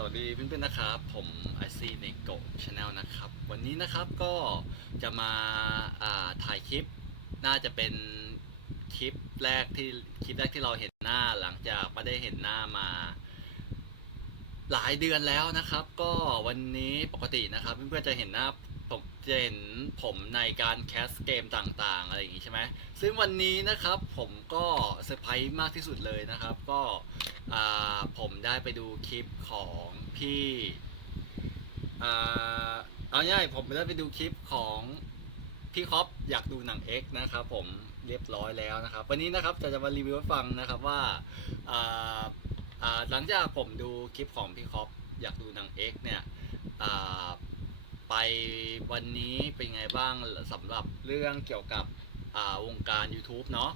สวัสดีเพื่อนๆนะครับ ผมไอซีในโกชาแนลนะครับ วันนี้นะครับก็จะมาาถ่ายคลิป น่าจะเป็นคลิปแรกที่คลิปแรกที่เราเห็นหน้าหลังจากไม่ได้เห็นหน้ามา หลายเดือนแล้วนะครับ ก็วันนี้ปกตินะครับ เพื่อนๆจะเห็นหน้า ผมเห็นผมในการแคสเกมต่างๆ อะไรอย่างงี้ใช่ไหมซึ่งวันนี้นะครับผมก็เซอร์ไพรส์มากที่สุดเลยนะครับ ก็ผมได้ไปดูคลิปของพี่เอาง่ายผมได้ไปดูคลิปของพี่คอปอยากดูหนัง X นะครับผมเรียบร้อยแล้วนะครับ วันนี้นะครับจะจะมารีวิวฟังนะครับว่าหลังจากผมดูคลิปของพี่คอปอยากดูหนัง X เนี่ย ไปวันนี้เป็นไงบ้างสำหรับเรื่องเกี่ยวกับอ่าวงการ YouTube เนาะ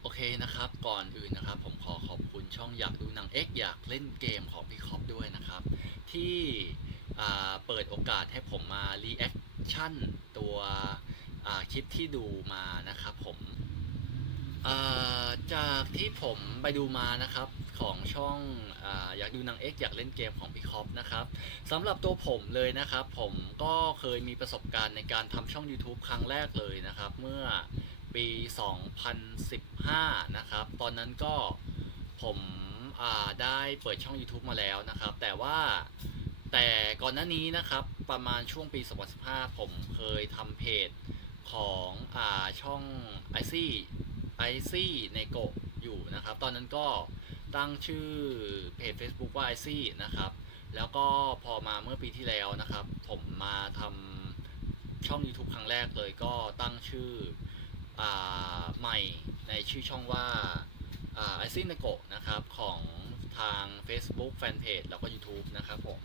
โอเคนะครับ ก่อนอื่นนะครับ ผมขอขอบคุณช่องอยากดูหนัง X อยากเล่นเกมของพี่คอปด้วยนะครับ ที่เปิดโอกาสให้ผมมา reaction ตัวคลิปที่ดูมานะครับผมจากที่ผมไปดูมานะครับ ของช่องออยากดูนัง X อกอยากเล่นเกมของพี่คอปนะครับสำหรับตัวผมเลยนะครับ ผมก็เคยมีประสบการณ์ในการทำช่อง YouTube ครั้งแรกเลยนะครับ เมื่อปี 2015 นะครับ ตอนนั้นก็ผมได้เปิดช่อง YouTube มาแล้วนะครับ แต่ว่าแต่ก่อนหน้านี้นะครับประมาณช่วงปี 2015 ผมเคยทำเพจของอช่องไอซี่ไอซี่ในโกะอยู่นะครับ ตอนนั้นก็ ตั้งชื่อเพจ Facebook ว่าไอซี่นะครับ แล้วก็พอมาเมื่อปีที่แล้วนะครับ ผมมาทำช่อง YouTube ครั้งแรกเลยก็ตั้งชื่ออใหม่ในชื่อช่องว่าไอซี่นโกะนะครับของทาง Facebook Fanpage แล้วก็ YouTube นะครับผม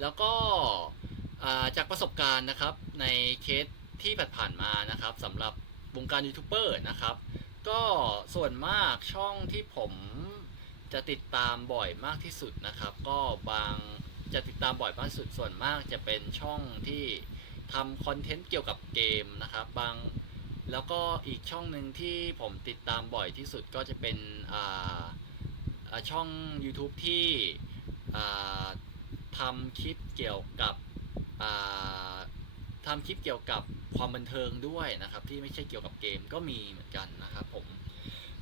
แล้วก็จากประสบการณ์นะครับในเคสที่ผ่านๆมานะครับสำหรับวงการยูทูบเบอร์นะครับ ก็ส่วนมากช่องที่ผม จะติดตามบ่อยมากที่สุดนะครับ ก็บางจะติดตามบ่อยมากที่สุดส่วนมากจะเป็นช่องที่ทำคอนเทนต์เกี่ยวกับเกมนะครับ บางแล้วก็อีกช่องหนึ่งที่ผมติดตามบ่อยที่สุดก็จะเป็นอ่าช่อง YouTube ที่ทำคลิปเกี่ยวกับทำคลิปเกี่ยวกับความบันเทิงด้วยนะครับ ที่ไม่ใช่เกี่ยวกับเกมก็มีเหมือนกันนะครับ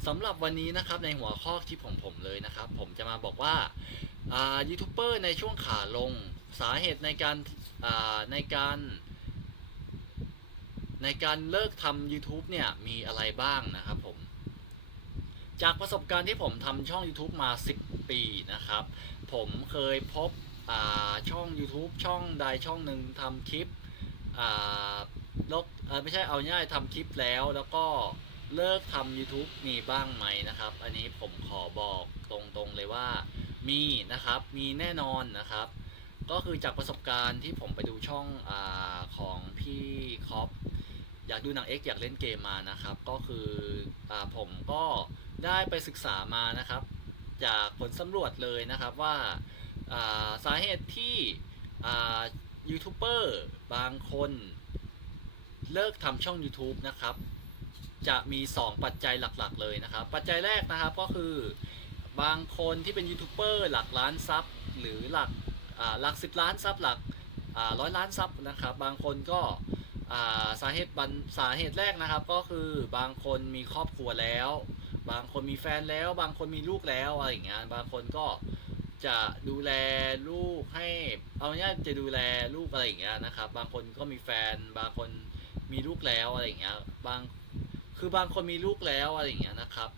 สำหรับวันนี้นะครับในหัวข้อคลิปของผมเลยนะครับ ผมจะมาบอกว่ายูทูบเบอร์ในช่วงขาลงสาเหตุในการในการ ในการเลิกทำ YouTube เนี่ยมีอะไรบ้างนะครับผม จากประสบการณ์ที่ผมทำช่อง YouTube มา 10 ปีนะครับ ผมเคยพบช่อง YouTube ช่องใดช่องหนึ่งทำคลิปลกเอ่อไม่ใช่เอาง่ายทำคลิปแล้วแล้วก็ เลิกทำ YouTube มีบ้างไหมนะครับ อันนี้ผมขอบอกตรงๆเลยว่ามีนะครับ มีแน่นอนนะครับ ก็คือจากประสบการณ์ที่ผมไปดูช่องอของพี่คอปอยากดูหนัง X อยากเล่นเกมมานะครับ ก็คืออผมก็ได้ไปศึกษามานะครับ จากผลสำรวจเลยนะครับว่าาสาเหตุที่ยูทูบเบอร์บางคนเลิกทำช่อง YouTube นะครับ จะมี 2 ปัจจัยหลักๆ เลยนะครับ ปัจจัยแรกนะครับก็คือบางคนที่เป็นยูทูบเบอร์หลักล้านซับหรือหลักหลัก10ล้านซับหลักร้อยล้านซับนะครับ บางคนก็สาเหตุสาเหตุแรกนะครับ ก็คือบางคนมีครอบครัวแล้ว บางคนมีแฟนแล้ว บางคนมีลูกแล้วอะไรอย่างเงี้ยบางคนก็จะดูแลลูกให้เอาง่ายจะดูแลลูกอะไรอย่างเงี้ยนะครับ บางคนก็มีแฟน บางคนมีลูกแล้วอะไรอย่างเงี้ยบาง คือบางคนมีลูกแล้วอะไรอย่างเงี้ยนะครับ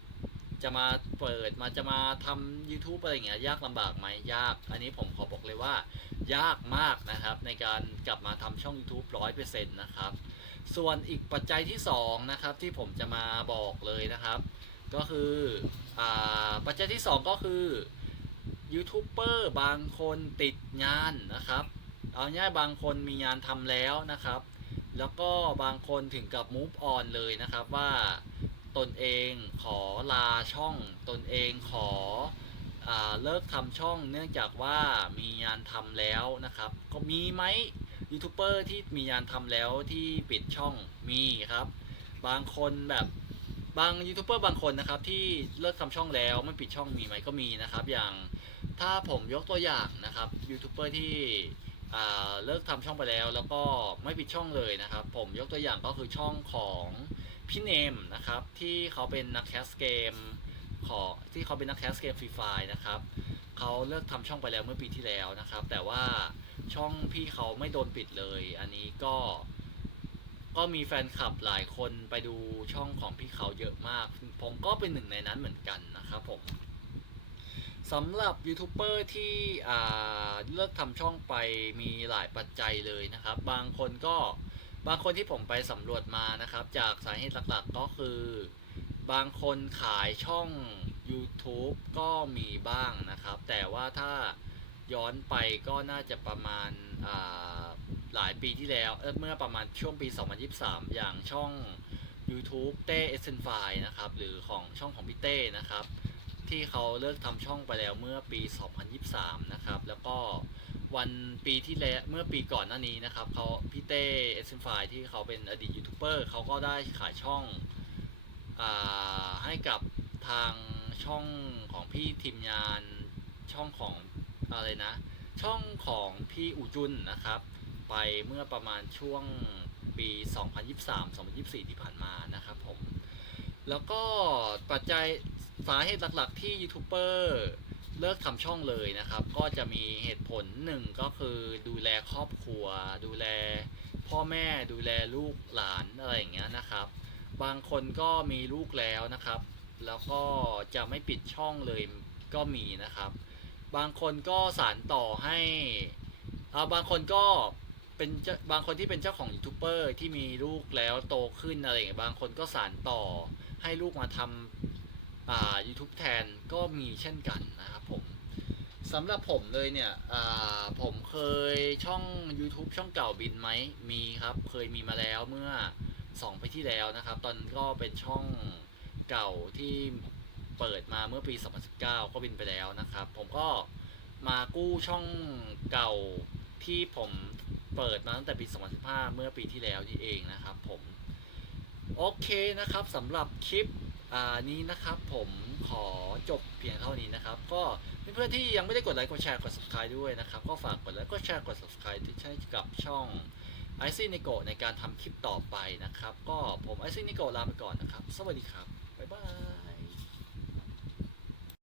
จะมาเปิดมาจะมาทำ YouTube อะไรอย่างเงี้ยยากลำบากไหมยาก อันนี้ผมขอบอกเลยว่า ยากมากนะครับ ในการกลับมาทำช่อง YouTube ร้อยเปอร์เซ็นต์นะครับ ส่วนอีกปัจจัยที่2นะครับที่ผมจะมาบอกเลยนะครับ ก็คืออาปัจจัยที่ 2 ก็คือยูทูบเบอร์บางคนติดงานนะครับ เอาง่ายบางคนมีงานทำแล้วนะครับ แล้วก็บางคนถึงกับ move on เลยนะครับว่าตนเองขอลาช่อง ตนเองขออเลิกทำช่องเนื่องจากว่ามีงานทำแล้วนะครับ ก็มีไหมยูทูบเบอร์ที่มีงานทำแล้วที่ปิดช่องมีครับ บางคนแบบบางยูทูบเบอร์บางคนนะครับที่เลิกทำช่องแล้วไม่ปิดช่องมีไหมก็มีนะครับ อย่างถ้าผมยกตัวอย่างนะครับยูทูบเบอร์ที่ เลิกทำช่องไปแล้ว แล้วก็ไม่ปิดช่องเลยนะครับ ผมยกตัวอย่างก็คือช่องของพี่เนมนะครับ ที่เขาเป็นนักแคสเกมของที่เขาเป็นนักแคสเกมฟรีไฟนะครับเขาเลิกทำช่องไปแล้วเมื่อปีที่แล้วนะครับ แต่ว่าช่องพี่เขาไม่โดนปิดเลย อันนี้ก็ก็มีแฟนคลับหลายคนไปดูช่องของพี่เขาเยอะมาก ผมก็เป็นหนึ่งในนั้นเหมือนกันนะครับผม สำหรับยูทูบเบอร์ที่เลิกทำช่องไปมีหลายปัจจัยเลยนะครับ บางคนก็บางคนที่ผมไปสำรวจมานะครับ จากสาเหตุหลักๆก็คือ บางคนขายช่อง YouTube ก็มีบ้างนะครับ แต่ว่าถ้าย้อนไปก็น่าจะประมาณาหลายปีที่แล้วเเมื่อประมาณช่วงปี 2023 อย่างช่อง YouTube เต้เอเซนไฟนะครับ หรือของช่องของพี่เต้นะครับ ที่เขาเลิกทำช่องไปแล้วเมื่อปี 2023 นะครับ แล้วก็วันปีที่แล้วเมื่อปีก่อนหน้านี้นะครับเขาพี่เต้เอสเซนไฟที่เขาเป็นอดีตยูทูบเบอร์เขาก็ได้ขายช่องอให้กับทางช่องของพี่ทีมงานช่องของอะไรนะ ช่องของพี่อูจุนนะครับ ไปเมื่อประมาณช่วงปี 2023-2024 ที่ผ่านมานะครับผมแล้วก็ปัจจัย สาเหตุหลักๆที่ยูทูบเบอร์เลิกทำช่องเลยนะครับ ก็จะมีเหตุผลหนึ่งก็คือดูแลครอบครัว ดูแลพ่อแม่ดูแลลูกหลานอะไรอย่างเงี้ยนะครับ บางคนก็มีลูกแล้วนะครับ แล้วก็จะไม่ปิดช่องเลยก็มีนะครับ บางคนก็สานต่อให้อาบางคนก็เป็นเจ้าบางคนที่เป็นเจ้าของยูทูบเบอร์ที่มีลูกแล้วโตขึ้นอะไรอย่างเงี้ยบางคนก็สานต่อให้ลูกมาทำอ่า YouTube แทนก็มีเช่นกันนะครับผมสำหรับผมเลยเนี่ยผมเคยช่อง YouTube ช่องเก่าบินไหมมีครับ เคยมีมาแล้วเมื่อ2ปีที่แล้วนะครับ ตอนก็เป็นช่องเก่าที่เปิดมาเมื่อปี 2019 ก็บินไปแล้วนะครับ ผมก็มากู้ช่องเก่าที่ผมเปิดมาตั้งแต่ปี 2015 เมื่อปีที่แล้วนี่เองนะครับผม โอเคนะครับสำหรับคลิป นี้นะครับผมขอจบเพียงเท่านี้นะครับ ก็เพื่อนๆที่ยังไม่ได้กดไลค์กดแชร์กด subscribe ด้วยนะครับ ก็ฝากกดไลค์กดแชร์กด subscribe ที่ใช้กับช่องไอซี่นิโกในการทำคลิปต่อไปนะครับ ก็ผมไอซี่นิโกลาไปก่อนนะครับ สวัสดีครับ บ๊ายบาย